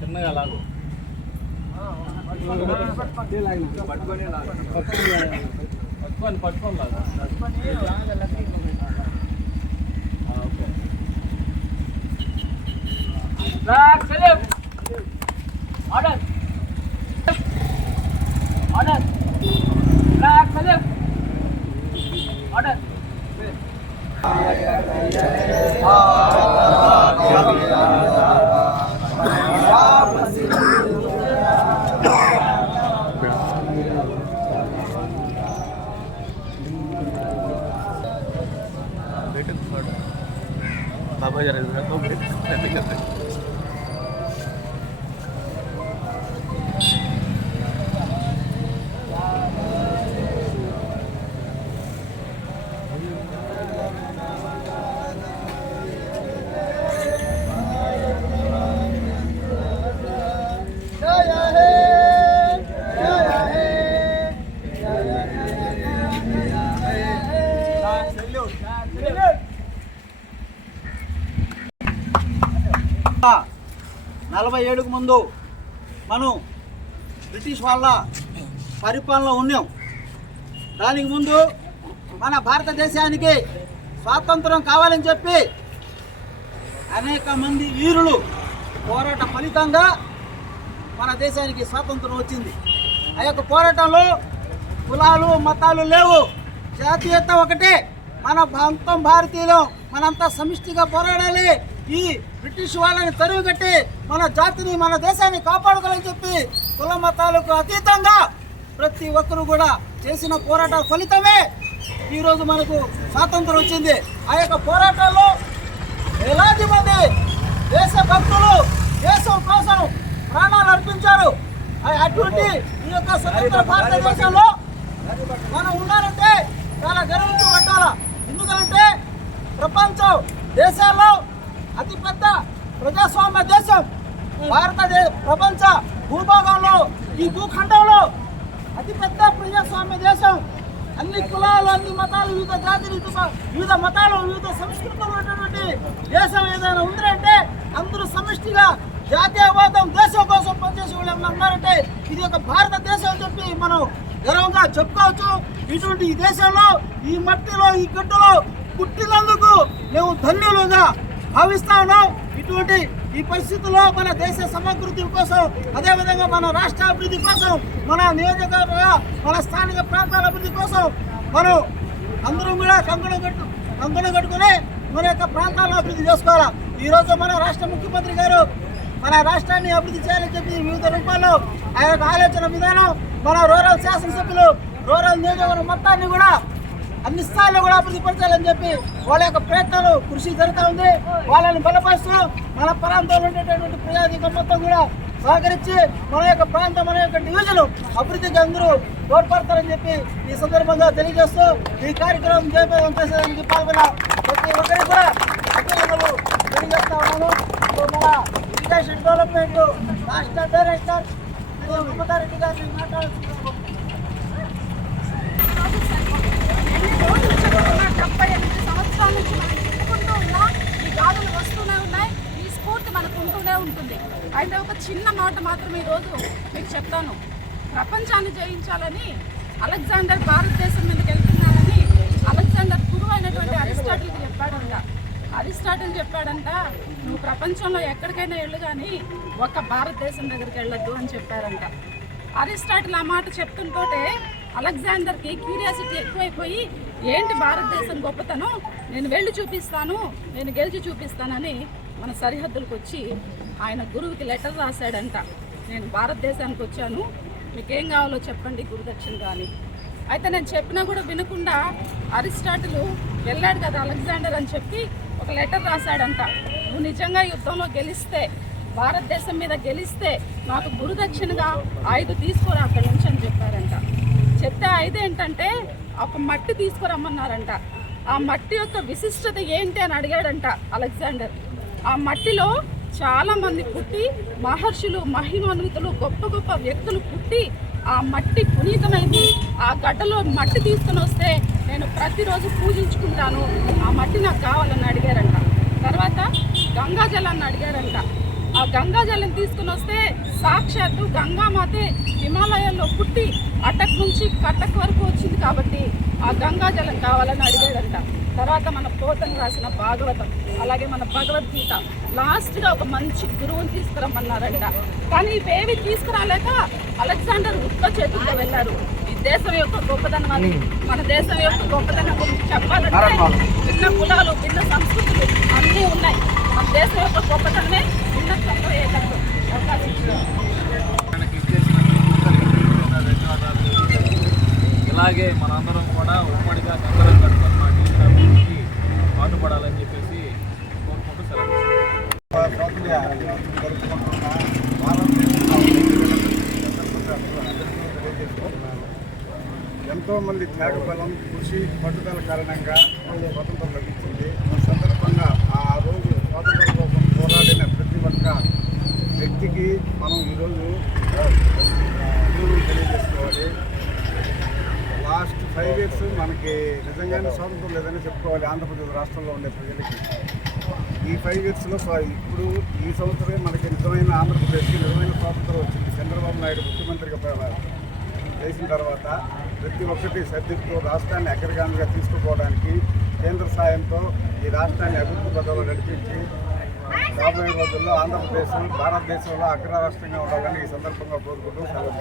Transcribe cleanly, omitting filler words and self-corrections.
చిన్నగా లాగు పట్టుకొని లాగా order order block select order बाबा जरा నలభై ఏడుకు ముందు మనం బ్రిటిష్ వాళ్ళ పరిపాలన ఉన్నాం. దానికి ముందు మన భారతదేశానికి స్వాతంత్రం కావాలని చెప్పి అనేక మంది వీరులు పోరాట ఫలితంగా మన దేశానికి స్వాతంత్రం వచ్చింది. ఆ యొక్క పోరాటంలో కులాలు మతాలు లేవు, జాతీయత ఒకటే. మన మొత్తం భారతీయులు మనంతా సమిష్టిగా పోరాడాలి. ఈ బ్రిటిష్ వాళ్ళని తరువు కట్టి మన జాతిని మన దేశాన్ని కాపాడుకోవాలని చెప్పి కుల మతాలకు అతీతంగా ప్రతి ఒక్కరు కూడా చేసిన పోరాటాల ఫలితమే ఈరోజు మనకు స్వాతంత్రం వచ్చింది. ఆ యొక్క పోరాటాల్లో వేలాది మంది దేశభక్తులు దేశం కోసం ప్రాణాలు అర్పించారు. అటువంటి ఈ యొక్క స్వతంత్ర భారతదేశంలో మనం ఉన్నారంటే చాలా గర్వంతో పట్టాలా. ఎందుకంటే ప్రపంచం దేశాల్లో అతిపెద్ద ప్రజాస్వామ్య దేశం ప్రపంచ భూభాగంలో ఈ భూఖండంలో అతిపెద్ద ప్రజాస్వామ్య దేశం. అన్ని కులాలు, అన్ని మతాలు, వివిధ జాతులు, వివిధ మతాలు, వివిధ సంస్కృతులు ఉన్నటువంటి దేశం ఏదైనా ఉందంటే అందరూ సమిష్టిగా జాతీయవాదం దేశం కోసం పనిచేసే వాళ్ళు ఏమన్నా ఉన్నారంటే ఇది ఒక భారతదేశం అని చెప్పి మనం గర్వంగా చెప్పుకోవచ్చు. ఇటువంటి ఈ దేశంలో ఈ మట్టిలో ఈ గడ్డలో పుట్టినందుకు మేము ధన్యులుగా భావిస్తా ఉన్నాం. ఇటువంటి ఈ పరిస్థితుల్లో మన దేశ సమగ్రత కోసం, అదేవిధంగా మన రాష్ట్ర అభివృద్ధి కోసం, మన నియోజకవర్గ మన స్థానిక ప్రాంతాల అభివృద్ధి కోసం మనం అందరం కూడా కంకణం కట్టుకుని మన యొక్క ప్రాంతాలను అభివృద్ధి చేసుకోవాలి. ఈరోజు మన రాష్ట్ర ముఖ్యమంత్రి గారు మన రాష్ట్రాన్ని అభివృద్ధి చేయాలని చెప్పి వివిధ రూపాల్లో ఆ యొక్క ఆలోచన విధానం మన రూరల్ శాసనసభ్యులు రూరల్ నియోజకవర్గం మొత్తాన్ని కూడా అన్ని స్థాయిలో కూడా అభివృద్ధి పరచాలని చెప్పి వాళ్ళ యొక్క ప్రయత్నాలు కృషి జరుగుతూ ఉంది. వాళ్ళని బలపరుస్తూ మన ప్రాంతంలో ఉండేటటువంటి ప్రజాధికం మొత్తం కూడా సహకరించి మన యొక్క ప్రాంతం మన యొక్క డివిజన్ అభివృద్ధికి అందరూ తోడ్పడతారని చెప్పి ఈ సందర్భంగా తెలియజేస్తూ ఈ కార్యక్రమం జయప్రదం చేసేదానికి పాల్గొన్న ప్రతి ఒక్కరికి కూడా అభినందనలు తెలియజేస్తా ఉన్నాను. మన ఇరిగేషన్ డెవలప్మెంట్ రాష్ట్ర డైరెక్టర్ మమతారెడ్డి గారిని మాట్లాడుతున్నాను. 78 సంవత్సరాల నుంచి మనం చెప్పుకుంటూ ఉన్నాం. ఈ గాలులు వస్తూనే ఉన్నాయి, ఈ స్ఫూర్తి మనకు ఉంటూనే ఉంటుంది. అయితే ఒక చిన్న మాట మాత్రం ఈరోజు మీకు చెప్తాను. ప్రపంచాన్ని జయించాలని అలెగ్జాండర్ భారతదేశం మీదకి వెళ్తున్నారని అలెగ్జాండర్ గురువు అయినటువంటి అరిస్టాటిల్కి చెప్పాడంట. అరిస్టాటిల్ చెప్పాడంట, నువ్వు ప్రపంచంలో ఎక్కడికైనా వెళ్ళు కానీ ఒక్క భారతదేశం దగ్గరికి వెళ్ళొద్దు అని చెప్పారంట. అరిస్టాటిల్ ఆ మాట చెప్తుంటే అలెగ్జాండర్కి క్యూరియాసిటీ ఎక్కువైపోయి ఏంటి భారతదేశం గొప్పతనం, నేను వెళ్ళి చూపిస్తాను, నేను గెలిచి చూపిస్తానని మన సరిహద్దులకు వచ్చి ఆయన గురువుకి లెటర్ రాశాడంట. నేను భారతదేశానికి వచ్చాను, మీకేం కావాలో చెప్పండి గురుదక్షిణ కానీ. అయితే నేను చెప్పినా కూడా వినకుండా అరిస్టాటిల్ వెళ్ళాడు కదా అలెగ్జాండర్ అని చెప్పి ఒక లెటర్ రాశాడంట. నువ్వు నిజంగా యుద్ధంలో గెలిస్తే, భారతదేశం మీద గెలిస్తే నాకు గురుదక్షిణగా 5 తీసుకురా అక్కడి నుంచి అని చెప్పారంట. చెప్తే 5 ఏంటంటే ఒక మట్టి తీసుకురమ్మన్నారంట. ఆ మట్టి యొక్క విశిష్టత ఏంటి అని అడిగాడంట అలెగ్జాండర్. ఆ మట్టిలో చాలామంది పుట్టి మహర్షులు, మహిమాన్వితులు, గొప్ప గొప్ప వ్యక్తులు పుట్టి ఆ మట్టి పునీతమైంది. ఆ గడ్డలో మట్టి తీసుకుని వస్తే నేను ప్రతిరోజు పూజించుకుంటాను, ఆ మట్టి నాకు కావాలని అడిగారంట. తర్వాత గంగాజలాన్ని అడిగారంట. ఆ గంగాజలం తీసుకుని వస్తే సాక్షాత్తు గంగామాతే హిమాలయాల్లో పుట్టి అటక్ నుంచి కటక్ వరకు వచ్చింది కాబట్టి ఆ గంగాజలం కావాలని అడిగాడంట. తర్వాత మన పోతన రాసిన భాగవతం, అలాగే మన భగవద్గీత, లాస్ట్గా ఒక మంచి గురువుని తీసుకురమ్మన్నారంట. కానీ ఇవేవి తీసుకురాలేక అలెగ్జాండర్ ఉత్త చేతుల్లో వెళ్ళారు. ఈ దేశం యొక్క గొప్పదనం అది. మన దేశం యొక్క గొప్పదనం గురించి చెప్పాలంటే భిన్న కులాలు, భిన్న సంస్కృతులు అన్నీ ఉన్నాయి. మన దేశం యొక్క గొప్పతనమే భిన్నత్వంలో ఏకత్వం. అవకాశం ఇచ్చారు. ఇలాగే మనందరం కూడా ఉమ్మడిగా కందరం కట్టుకొని మా టీచర్ అభివృద్ధికి పాటుపడాలని చెప్పేసి కోరుకుంటూ సెలవు. ఎంతోమంది త్యాగబలం, కృషి, పట్టుదల కారణంగా స్వాతంత్రం లభించింది. ఈ సందర్భంగా ఆ రోజు స్వాతంత్రం కోసం పోరాడిన ప్రతి ఒక్క వ్యక్తికి మనం ఈరోజు తెలియజేసుకోవాలి. లాస్ట్ 5 years మనకి నిజంగానే స్వాతంత్రం లేదని చెప్పుకోవాలి ఆంధ్రప్రదేశ్ రాష్ట్రంలో ఉండే ప్రజలకి. ఈ 5 yearsలో ఇప్పుడు ఈ సంవత్సరమే మనకి నిజమైన ఆంధ్రప్రదేశ్కి నిజమైన స్వాతంత్రం వచ్చింది. చంద్రబాబు నాయుడు ముఖ్యమంత్రిగా చేసిన తర్వాత ప్రతి ఒక్కటి సర్దిద్దుతో రాష్ట్రాన్ని అగ్రగామిగా తీసుకుపోవడానికి కేంద్ర సాయంతో ఈ రాష్ట్రాన్ని అభివృద్ధి పథంలో నడిపించి రాబోయే రోజుల్లో ఆంధ్రప్రదేశ్ భారతదేశంలో అగ్ర రాష్ట్రంగా ఉండాలని ఈ సందర్భంగా కోరుకుంటూ సెలవు.